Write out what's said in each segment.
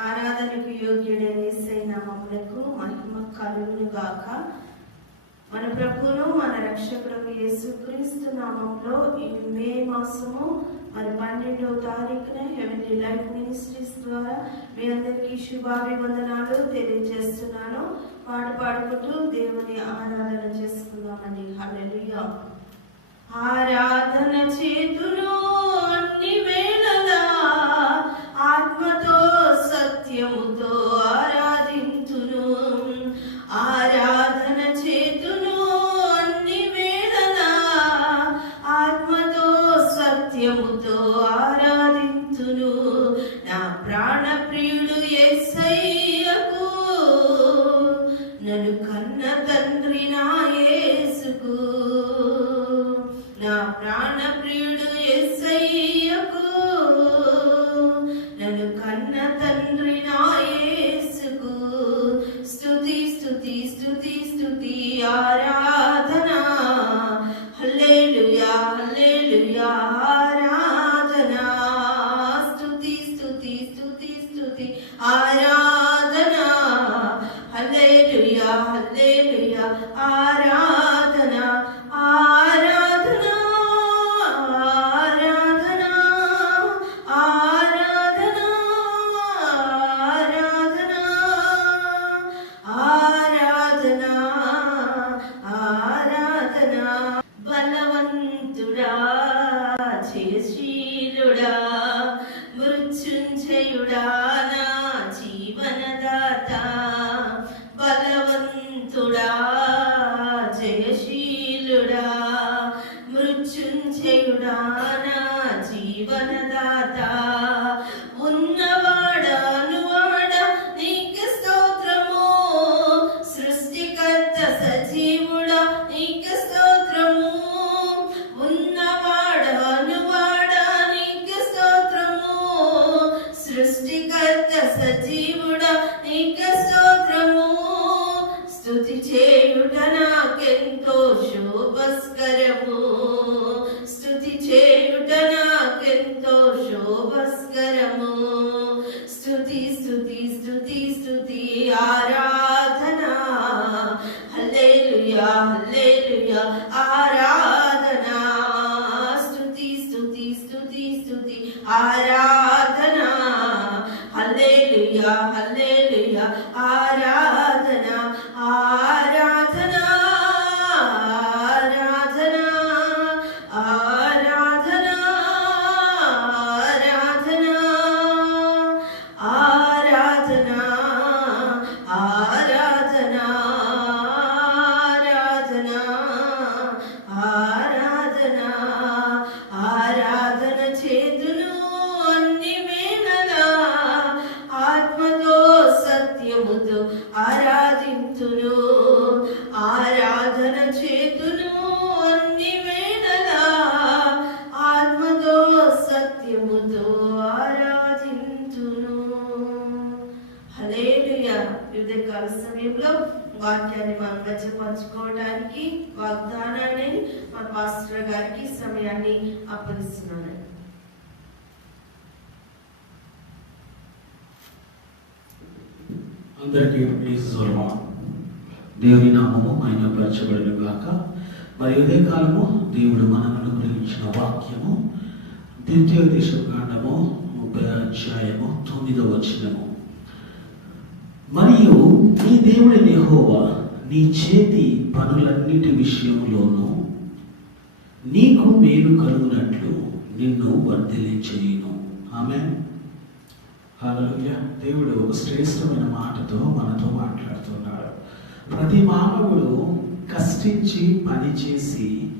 ఆరాధనకు యోగ్యుడైన యేసయ్య నామములకు మహిమ కలుగును గాక మన ప్రభువును మన రక్షకుడు యేసుక్రీస్తు నామంలో ఈ మే మాసము మరి పన్నెండవ తారీఖున హెవెన్లీ లైఫ్ మినిస్ట్రీస్ ద్వారా మీ అందరికీ శుభాభివందనాలు తెలియజేస్తున్నాను. పాట పాడుకుంటూ దేవుని ఆరాధన చేసుకుందామండి. హల్లెలూయా. ఆరాధన చేతులు ప్రాణప్రియుడు ఎస్సయ్యకు నన్ను కన్న తండ్రి నా యేసుకు. స్థుతి స్థుతి స్థుతి స్థుతి ఆరాధన. హల్లెలూయా హల్లెలూయా ఆరాధన. స్థుతి స్థుతి స్థుతి స్థుతి ఆరాధన. హల్లెలూయా హల్లెలూయా ఆరాధన. ఆరా సృష్టికర్త సజీవుడ నీక స్తోత్రము. స్తుతి చేయుట నాకెంత యుద్ధకాల సమయంలో వాక్యాన్ని మనం మధ్య పంచుకోవడానికి వాగ్దానాన్ని మన పాస్టర్ గారికి సమయాన్ని అప్పగిస్తున్నాను. అందరికీ ప్లీజ్ స్వరమా దేవుని నామము ఆయన పరచబడిన గాక. మరి ఇదే కాలము దేవుడు మనకు అనుగ్రహించిన వాక్యము. ద్వితీయ దేశ కాండము ముప్పై అధ్యాయము తొమ్మిదవ వచనము. మరియు నీ దేవుడి నిహోవా నీ చేతి పనులన్నిటి విషయంలోనూ నీకు మేలు కలుగునట్లు నిన్ను వర్ధిల్లించేయును ఆమె హల్లెలూయా. దేవుడు ఒక శ్రేష్టమైన మాటతో మనతో మాట్లాడుతున్నాడు. ప్రతి మానవుడు కష్టించి పనిచేసి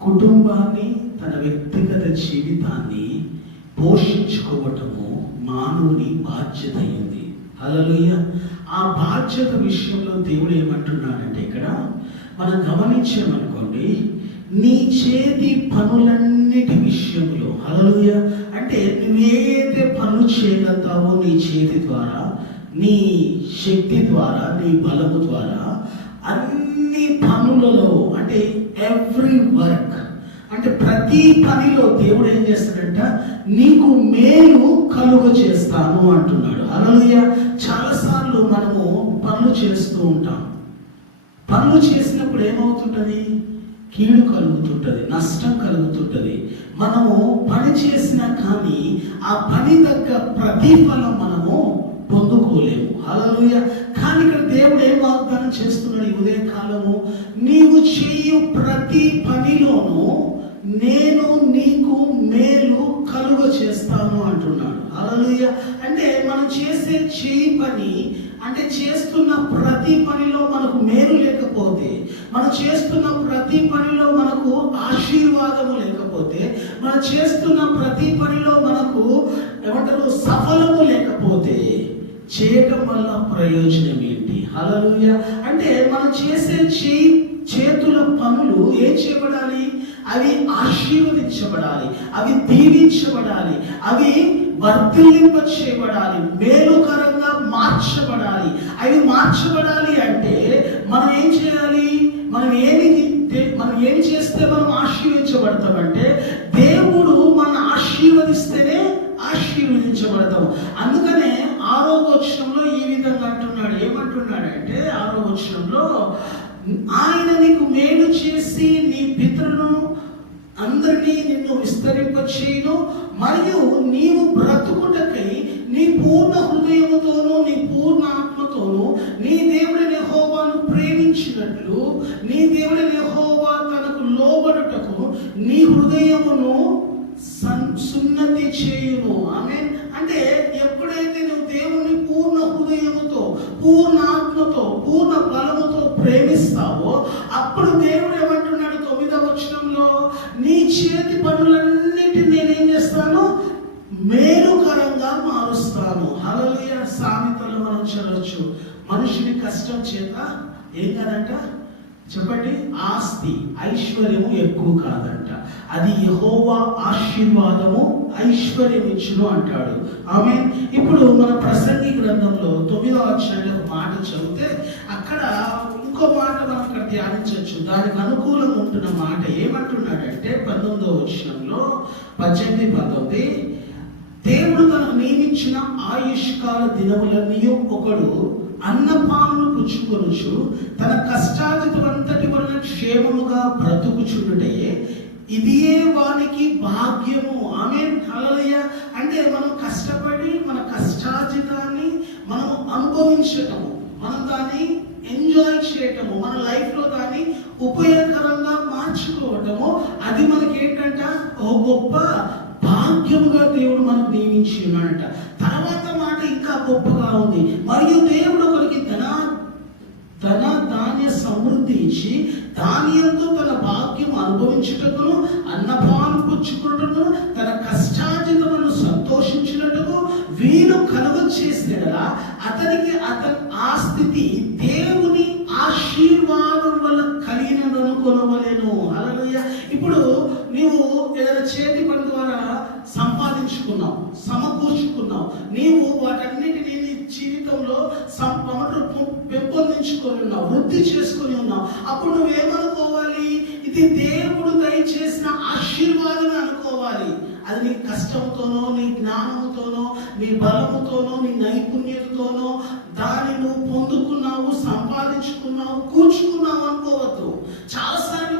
కుటుంబాన్ని తన వ్యక్తిగత జీవితాన్ని పోషించుకోవటము మానవుని బాధ్యత అయింది. అలలుయ్య ఆ బాధ్యత విషయంలో దేవుడు ఏమంటున్నాడంటే ఇక్కడ మనం గమనించామనుకోండి నీ చేతి పనులన్నిటి విషయంలో హల్లెలూయా అంటే నువ్వేదైతే పనులు చేయగలుగుతావో నీ చేతి ద్వారా నీ శక్తి ద్వారా నీ బలము ద్వారా అన్ని పనులలో అంటే ఎవ్రీ వర్క్ అంటే ప్రతి పనిలో దేవుడు ఏం చేస్తాడంట? నీకు మేలు కలుగ చేస్తాను అంటున్నాడు. అలలుయ చాలాసార్లు మనము పనులు చేస్తూ ఉంటాం. పనులు చేసినప్పుడు ఏమవుతుంటది? కీడు కలుగుతుంటది నష్టం కలుగుతుంటుంది. మనము పని చేసినా కానీ ఆ పని తగ్గ ప్రతిఫలం మనము పొందుకోలేము. అలలుయ కానీ ఇక్కడ దేవుడు ఏం వాగ్దానం చేస్తున్నాడు ఈ కాలము నీవు చేయు ప్రతి పనిలోనూ నేను నీకు మేలు కలుగ చేస్తాను అంటున్నాడు. అలలుయ అంటే మనం చేసే చేయి పని అంటే చేస్తున్న ప్రతి పనిలో మనకు మేలు లేకపోతే మనం చేస్తున్న ప్రతి పనిలో మనకు ఆశీర్వాదము లేకపోతే మనం చేస్తున్న ప్రతి పనిలో మనకు ఏమంటారు సఫలము లేకపోతే చేయటం వల్ల ప్రయోజనం ఏంటి? అలలుయ అంటే మనం చేసే చేయి చేతుల పనులు ఏం చేయబడాలి? అవి ఆశీర్వదించబడాలి అవి దీవించబడాలి అవి వర్ధిల్లింప చేయబడాలి మేలుకరంగా మార్చబడాలి. అవి మార్చబడాలి అంటే మనం ఏం చేయాలి? మనం ఏమి మనం ఏం చేస్తే మనం ఆశీర్వించబడతామంటే దేవుడు మనం ఆశీర్వదిస్తేనే ఆశీర్వదించబడతాం. అందుకనే ఆరో వచనంలో ఈ విధంగా అంటున్నాడు. ఏమంటున్నాడంటే ఆరో వచనంలో ఆయన నీకు మేలు చేసి నీ పితృను అందరినీ నిన్ను విస్తరింపచేయను. మరియు నీవు బ్రతుకుటకై నీ పూర్ణ హృదయముతోను నీ పూర్ణ ఆత్మతోనూ నీ దేవుడిని హోవాను ప్రేమించినట్లు నీ దేవుడిని హోవా తనకు లోబడుటకు నీ హృదయమును సున్నతి చేయును. ఆమె అంటే కష్టం చేత ఏం కాదంట? చెప్పండి ఆస్తి ఐశ్వర్యము ఎక్కువ కాదంట. అది యహోవా ఆశీర్వాదము ఐశ్వర్యం ఇచ్చును అంటాడు. ఆమె ఇప్పుడు మన ప్రసంగి గ్రంథంలో తొమ్మిదవ అధ్యాయంలో ఒక మాట చదివితే అక్కడ ఇంకో మాట మనం అక్కడ ధ్యానించవచ్చు. దానికి అనుకూలంగా ఉంటున్న మాట ఏమంటున్నాడంటే పంతొమ్మిదవ వచనంలో పద్దెనిమిది పంతొమ్మిది దేవుడు తనకు నియమించిన ఆయుష్కాల దినములన్నీ ఒకడు అన్నపానులు పుచ్చుకొనుచు తన కష్టాజితమంతటి వలన క్షేమముగా బ్రతుకుచుండుటే ఇదియే వానికి భాగ్యము. ఆమె కలలియ అంటే మనం కష్టపడి మన కష్టాజితాన్ని మనం అనుభవించటము మనం దాన్ని ఎంజాయ్ చేయటము మన లైఫ్లో దాన్ని ఉపయోగకరంగా మార్చుకోవటము అది మనకి ఏంటంట ఓ గొప్ప భాగ్యముగా దేవుడు మనకు నియమించి ఉన్నాడంట. తన ఇంకా గొప్పగా ఉంది మరియు దేవుడు ఒకరికి ధన ధన ధాన్య సమృద్ధి ఇచ్చి ధాన్యంతో తన భాగ్యం అనుభవించుటకును అన్నపాను పుచ్చుకున్నట్టును తన కష్టార్జితమును సంతోషించినట్టుకు వీలు కలుగ చేసినలా అతనికి అతని ఆ స్థితి దేవుని ఆశీర్వాదం వల్ల కలిగినను కొనవలేను. అలా ఇప్పుడు నీవు ఏదైనా చేతి పని సమకూర్చుకున్నావు సమకూర్చుకున్నావు నీవు వాటన్నిటిని నీ జీవితంలో పెంపొందించుకొని ఉన్నావు వృద్ధి చేసుకొని ఉన్నావు. అప్పుడు నువ్వేమనుకోవాలి ఇది దేవుడు దయచేసిన ఆశీర్వాదం అనుకోవాలి. అది నీ కష్టంతోనో నీ జ్ఞానంతోనో నీ బలముతోనో నీ నైపుణ్యతతోనో దాన్ని నువ్వు పొందుకున్నావు సంపాదించుకున్నావు కూర్చుకున్నావు అనుకోవద్దు. చాలాసార్లు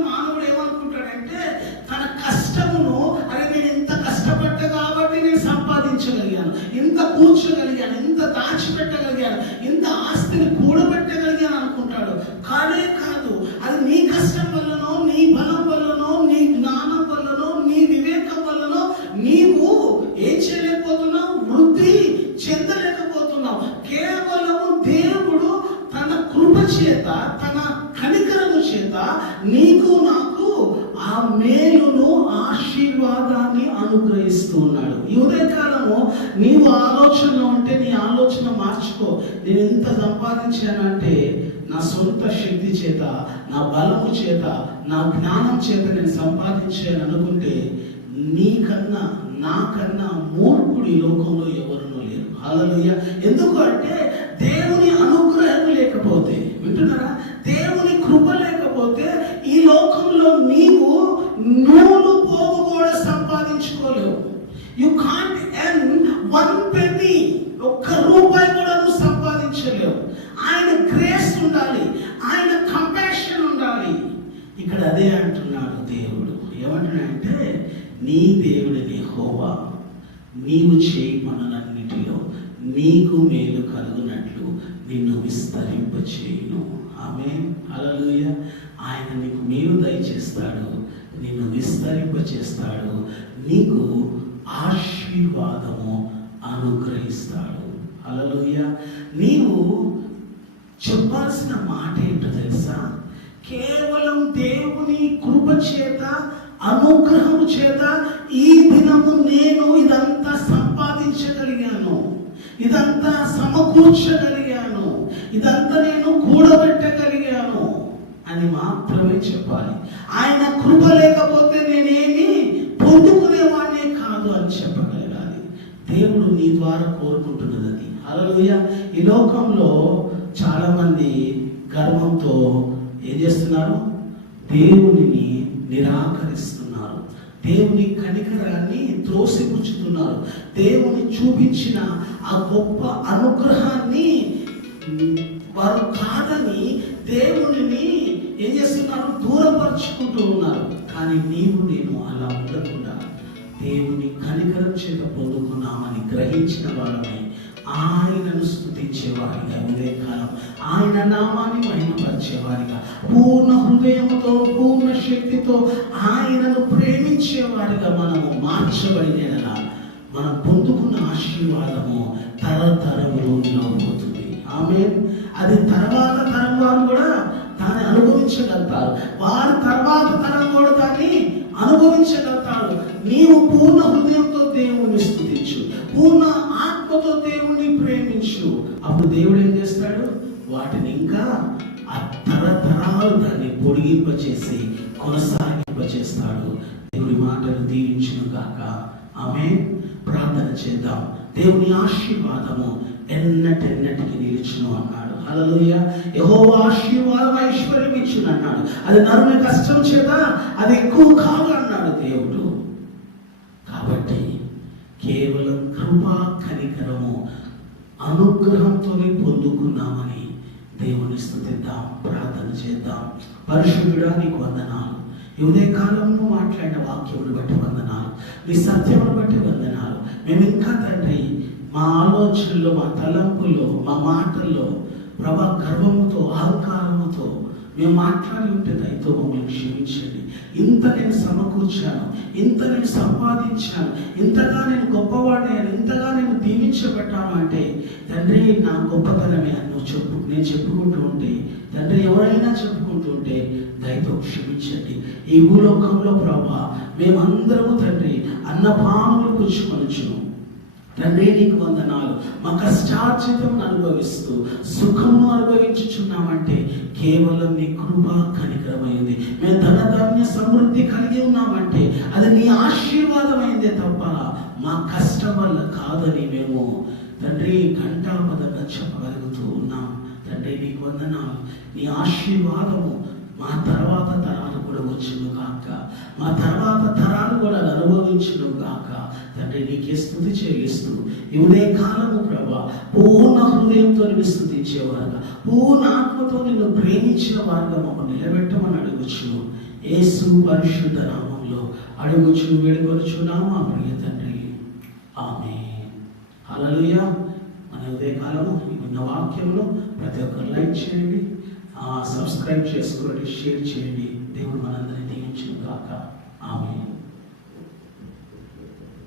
కూర్చోగలిగాను ఇంత దాచిపెట్టగలిగాను ఇంత ఆస్తిని కూడబెట్టగలిగాను అనుకుంటాడు. కానే కాదు అది నీ కష్టం వల్లనో నీ బలం వల్లనో నీ జ్ఞానం వల్లనో నీ వివేకం వల్లనో నీవు ఏం చేయలేకపోతున్నావు? వృద్ధి చెందలేకపోతున్నావు. కేవలము దేవుడు తన కృప చేత తన కనికరము చేత నీకు నాకు ఆ మేలును ఆశీర్వాదాన్ని అనుగ్రహిస్తూ ఉన్నాడు. ఈ ఉదయకాలము నీవు ఆలోచనలో ఉంటే నీ ఆలోచన మార్చుకో. నేను ఎంత సంపాదించానంటే నా సొంత శక్తి చేత నా బలము చేత నా జ్ఞానం చేత నేను సంపాదించాను అనుకుంటే నీకన్నా నాకన్నా మూర్ఖుడు ఈ లోకంలో ఎవరునూ లేరు అలలుయ్య ఎందుకు అంటే దేవుని అనుగ్రహం లేకపోతే వింటున్నారా? దేవుని నీవు నూలు పోగు కూడా సంపాదించుకోలేవు. You can't earn one penny ఒక్క రూపాయి కూడా నువ్వు సంపాదించలేవు. ఆయన గ్రేస్ ఉండాలి ఆయన కంపాషన్ ఉండాలి. ఇక్కడ అదే అంటున్నాడు దేవుడు. ఏమంటున్నాడంటే నీ దేవుడిని హోవా నీవు చేయి పనులన్నిటిలో నీకు మేలు కలుగునట్లు నిన్ను విస్తరింపచేయును. ఆమె అలలుయ ఆయన నీకు మేలు దయచేస్తాడు నిన్ను విస్తరింపచేస్తాడు నీకు ఆశీర్వాదము అనుగ్రహిస్తాడు. అలలుయ నీవు చెప్పాల్సిన మాట ఏంటో తెలుసా? కేవలం దేవుని కృప చేత అనుగ్రహం చేత ఈ దినము నేను ఇదంతా సంపాదించగలిగాను ఇదంతా సమకూర్చగలిగాను. ఇదంతా నేను కూడబెట్టగలిగాను అని మాత్రమే చెప్పాలి. ఆయన కృప లేకపోతే నేనేమి పొందుకునేవాడినే కాదు అని చెప్పగలగాలి. దేవుడు నీ ద్వారా కోరుకుంటున్నది. అది అలలుయ ఈ లోకంలో చాలామంది గర్వంతో ఏం చేస్తున్నారు? దేవునిని నిరాకరిస్తున్నారు. దేవుని కనికరాన్ని త్రోసిపుచ్చుతున్నారు. దేవుని చూపించిన ఆ గొప్ప అనుగ్రహాన్ని వారు కాదని దేవునిని ఏం చేస్తున్నారు? దూరపరుచుకుంటూ ఉన్నారు. కానీ నీవు నేను అలా ఉండకుండా దేవుని కనికరం చేత పొందుకున్నామని గ్రహించిన వారమై ఆయనను స్థుతించేవారిగా ఉదయకాలం ఆయన నామాన్ని మహిమపరిచేవారిగా పూర్ణ హృదయంతో పూర్ణ శక్తితో ఆయనను ప్రేమించేవారిగా మనము మార్చబడిన మనం పొందుకున్న ఆశీర్వాదము తరతరములో నిలవబోతుంది. ఆమె అది తర్వాత తరం వారు కూడా దాన్ని అనుభవించగలుగుతారు. వారి తర్వాత తరం కూడా దాన్ని అనుభవించగలుగుతారు. నీవు పూర్ణ హృదయంతో దేవుని స్థుతించు. పూర్ణ ఆత్మతో దేవుణ్ణి ప్రేమించు. అప్పుడు దేవుడు ఏం చేస్తాడు? వాటిని ఇంకా ఆ తరతరాలు దాన్ని పొడిగింపచేసి కొనసాగింపచేస్తాడు. దేవుడి మాటలు దీవించును గాక. ఆమె ప్రార్థన చేద్దాం. దేవుని ఆశీర్వాదము ఎన్నటెన్నటికి నిలిచును అన్నాడు. అలలోయ యెహోవా ఆశీర్వాదం ఐశ్వర్యం ఇచ్చును అన్నాడు. అది నరుని కష్టం చేత అది ఎక్కువ కాదు అన్నాడు దేవుడు. కాబట్టి కేవలం కృపా కనికరము అనుగ్రహంతోనే పొందుకున్నామని దేవుని స్థుతిద్దాం ప్రార్థన చేద్దాం. పరిశుద్ధుడా నీకు వందనాలు. ఇదే కాలంలో మాట్లాడిన వాక్యమును బట్టి వందనాలు. నీ సత్యమును బట్టి వందనాలు. మేము ఇంకా తండ్రి మా ఆలోచనలో మా తలంపుల్లో మా మాటల్లో ప్రభా గర్వముతో అహంకారముతో మేము మాట్లాడి ఉంటే దయతో మమ్మల్ని క్షమించండి. ఇంత నేను సమకూర్చాను ఇంత నేను సంపాదించాను ఇంతగా నేను గొప్పవాడిని ఇంతగా నేను దీవించబడ్డాను అంటే తండ్రి నా గొప్పతనమే అని నువ్వు చెప్పు నేను చెప్పుకుంటూ ఉంటే తండ్రి ఎవరైనా చెప్పుకుంటూ ఉంటే దయతో క్షమించండి. ఈ భూలోకంలో ప్రభా మేమందరము తండ్రి అన్నపాములు పుచ్చుకొనుచును తండ్రి నీకు వందనాలు. మా కష్టార్జితం అనుభవిస్తూ సుఖము అనుభవించుచున్నామంటే కేవలం నీ కృప కనికరమైంది. మేము ధనధాన్య సమృద్ధి కలిగి ఉన్నామంటే అది నీ ఆశీర్వాదమైందే తప్ప మా కష్టం వల్ల కాదని మేము తండ్రి ఘంటాపదంగా చెప్పగలుగుతూ ఉన్నాం. తండ్రి నీకు వందనాలు. నీ ఆశీర్వాదము మా తర్వాత తరాలు కూడా వచ్చును కాక మా తర్వాత తరాలు కూడా అనుభవించును కాక తండ్రి నీకే స్థుతి చెల్లిస్తూ ఈ కాలము ప్రభా. పూర్ణ హృదయంతో నువ్వు స్థుతించేవారుగా పూర్ణ ఆత్మతో నిన్ను ప్రేమించిన వారుగా ఒక నిలబెట్టమని అడుగుచును ఏసు పరిశుద్ధ నామంలో అడుగుచును వేడుకొనుచున్నాము మా ప్రియ తండ్రి. ఆమె హల్లెలూయా. మన ఉదయకాలము ఉన్న వాక్యంలో ప్రతి ఒక్కరు లైక్ చేయండి. సబ్స్క్రైబ్ చేసుకోండి షేర్ చేయండి. దేవుడు మనందరినీ కాక ఆమె